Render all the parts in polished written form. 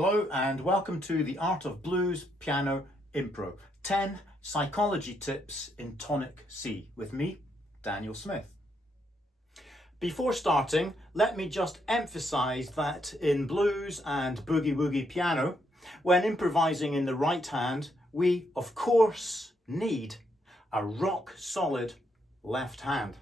Hello and welcome to the Art of Blues Piano Impro. 10 psychology tips in Tonic C with me, Daniel Smith. Before starting, let me just emphasize that in blues and boogie-woogie piano, when improvising in the right hand, we of course need a rock-solid left hand.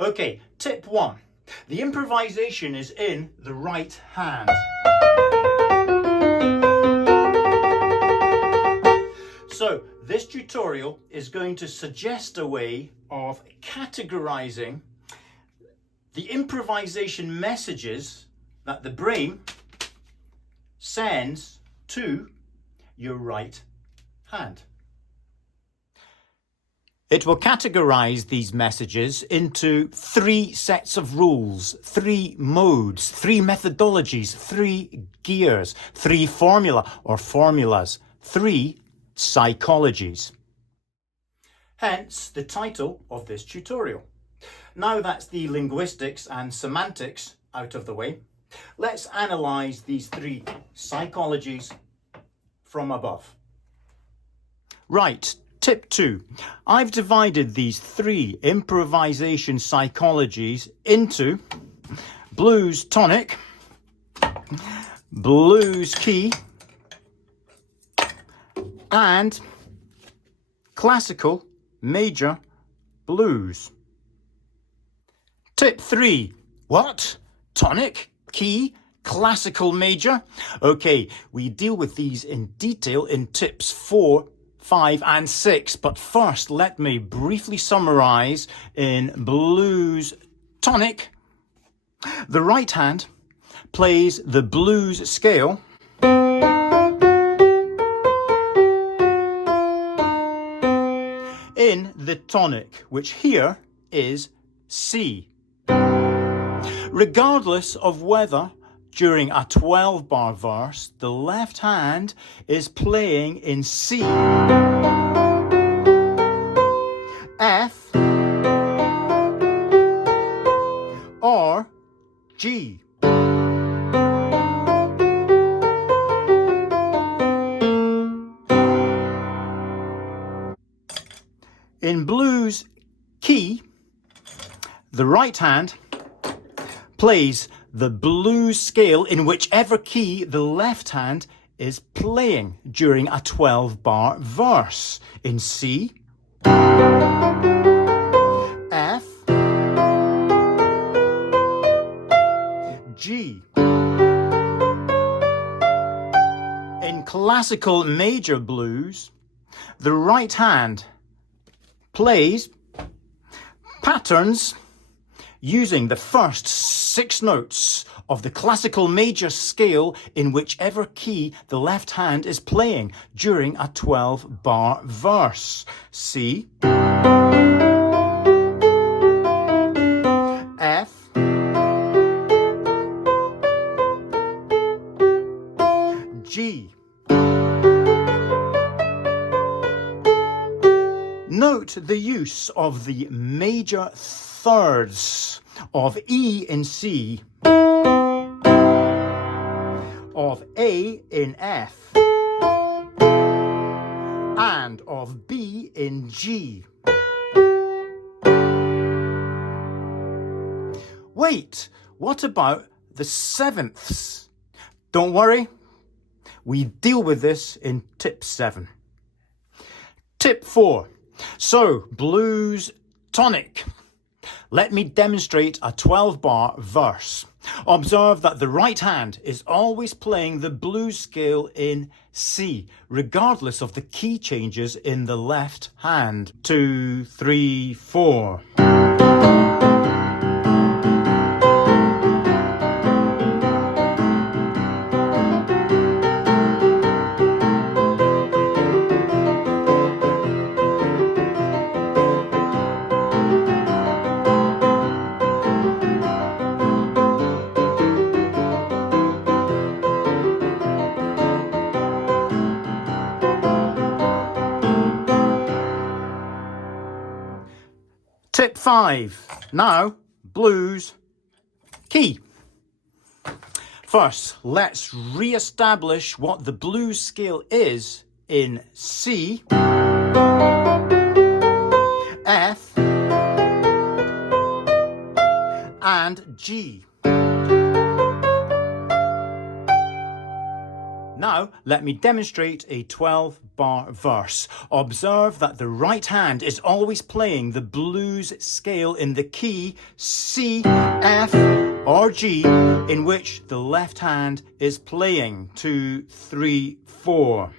Okay, tip 1. The improvisation is in the right hand. So this tutorial is going to suggest a way of categorizing the improvisation messages that the brain sends to your right hand. It will categorize these messages into 3 sets of rules, 3 modes, 3 methodologies, 3 gears, 3 formulas, 3 psychologies. Hence the title of this tutorial. Now that's the linguistics and semantics out of the way, let's analyze these 3 psychologies from above. Right. Tip 2. I've divided these 3 improvisation psychologies into blues tonic, blues key, and classical major blues. Tip 3. What? Tonic, key, classical major? Okay, we deal with these in detail in tips 4, 5 and 6, but first let me briefly summarize in blues tonic. The right hand plays the blues scale in the tonic, which here is C. Regardless of whether during a 12-bar verse, the left hand is playing in C, F, or G. In blues key, the right hand plays the blues scale in whichever key the left hand is playing during a 12-bar verse. In C, F, G. In classical major blues, the right hand plays patterns using the first 6 notes of the classical major scale in whichever key the left hand is playing during a 12-bar verse. C, F, G. Note the use of the major thirds of E in C, of A in F, and of B in G. Wait, what about the 7ths? Don't worry, we deal with this in tip 7. Tip 4. So, blues tonic. Let me demonstrate a 12-bar verse. Observe that the right hand is always playing the blues scale in C, regardless of the key changes in the left hand. 2, 3, 4. 5. Now, blues, key. First, let's re-establish what the blues scale is in C, F, and G. Now, let me demonstrate a 12-bar verse. Observe that the right hand is always playing the blues scale in the key C, F, or G, in which the left hand is playing 2, 3, 4.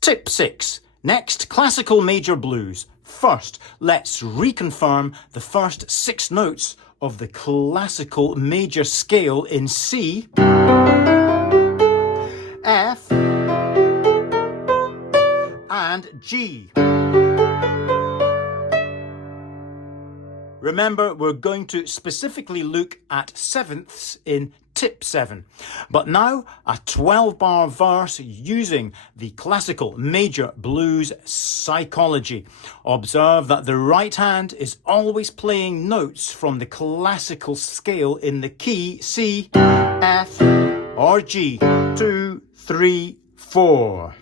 Tip 6. Next, classical major blues. First, let's reconfirm the first 6 notes of the classical major scale in C, F, and G. Remember, we're going to specifically look at sevenths in Tip 7. But now, a 12-bar verse using the classical major blues psychology. Observe that the right hand is always playing notes from the classical scale in the key C, F, or G. 2, 3, 4.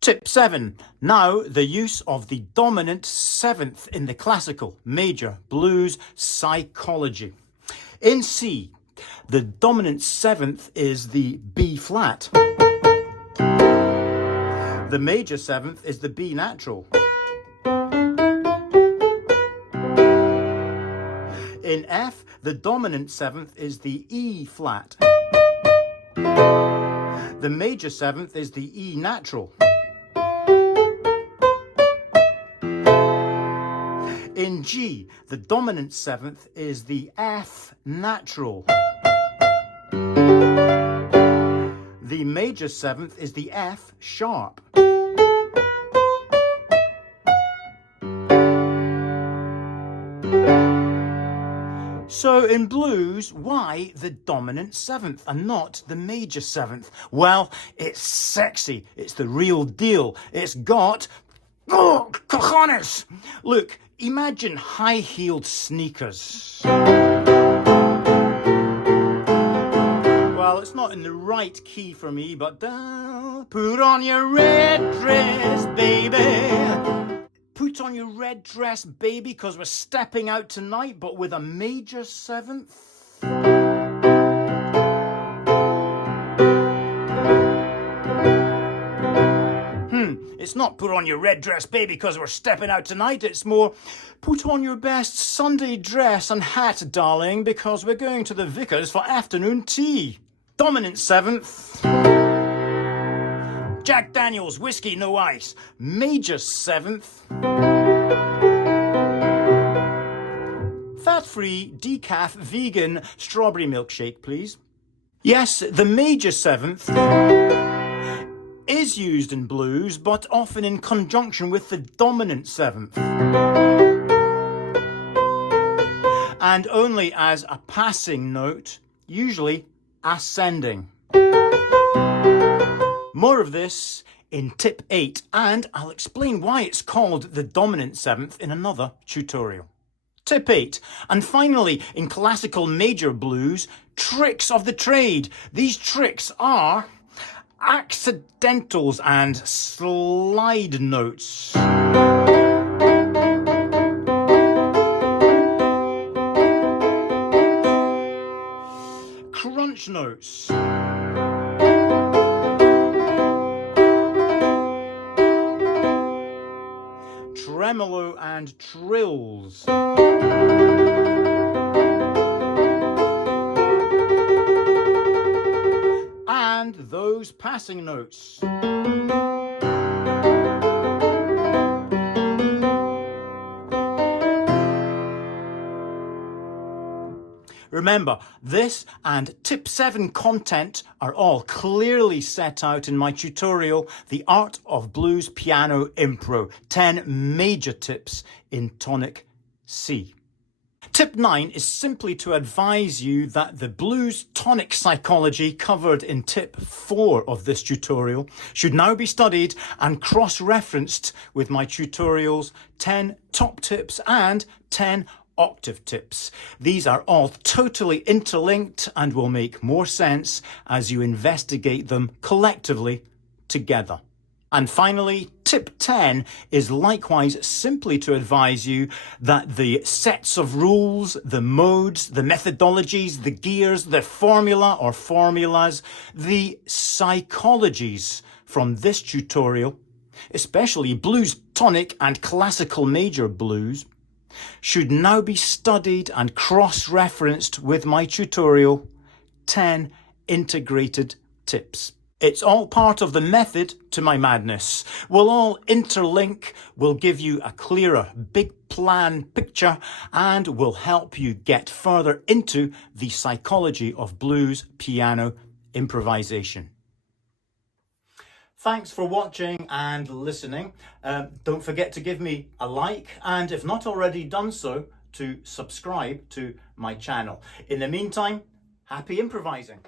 Tip 7. Now, the use of the dominant seventh in the classical major blues psychology. In C, the dominant seventh is the B flat. The major seventh is the B natural. In F, the dominant seventh is the E flat. The major seventh is the E natural. In G, the dominant seventh is the F natural. The major seventh is the F sharp. So in blues, why the dominant seventh and not the major seventh? Well, it's sexy. It's the real deal. It's got... oh, cojones! Look, imagine high-heeled sneakers. Well, it's not in the right key for me, but put on your red dress, baby. Put on your red dress, baby, because we're stepping out tonight, but with a major seventh. It's not put on your red dress, baby, because we're stepping out tonight. It's more, put on your best Sunday dress and hat, darling, because we're going to the vicar's for afternoon tea. Dominant seventh. Jack Daniels, whiskey, no ice. Major seventh. Fat-free, decaf, vegan, strawberry milkshake, please. Yes, the major seventh is used in blues, but often in conjunction with the dominant seventh. And only as a passing note, usually ascending. More of this in tip 8, and I'll explain why it's called the dominant seventh in another tutorial. Tip 8, and finally, in classical major blues, tricks of the trade. These tricks are accidentals and slide notes. punch notes. Tremolo and trills. And those passing notes. Remember, this and tip 7 content are all clearly set out in my tutorial, The Art of Blues Piano Impro, 10 major tips in tonic C. Tip 9 is simply to advise you that the blues tonic psychology covered in tip 4 of this tutorial should now be studied and cross-referenced with my tutorials 10 top tips and 10 octave tips. These are all totally interlinked and will make more sense as you investigate them collectively together. And finally, tip 10 is likewise simply to advise you that the sets of rules, the modes, the methodologies, the gears, the formula or formulas, the psychologies from this tutorial, especially blues tonic and classical major blues, should now be studied and cross-referenced with my tutorial, 10 integrated tips. It's all part of the method to my madness. We'll all interlink, will give you a clearer big plan picture, and will help you get further into the psychology of blues piano improvisation. Thanks for watching and listening. Don't forget to give me a like, and if not already done so, to subscribe to my channel. In the meantime, happy improvising.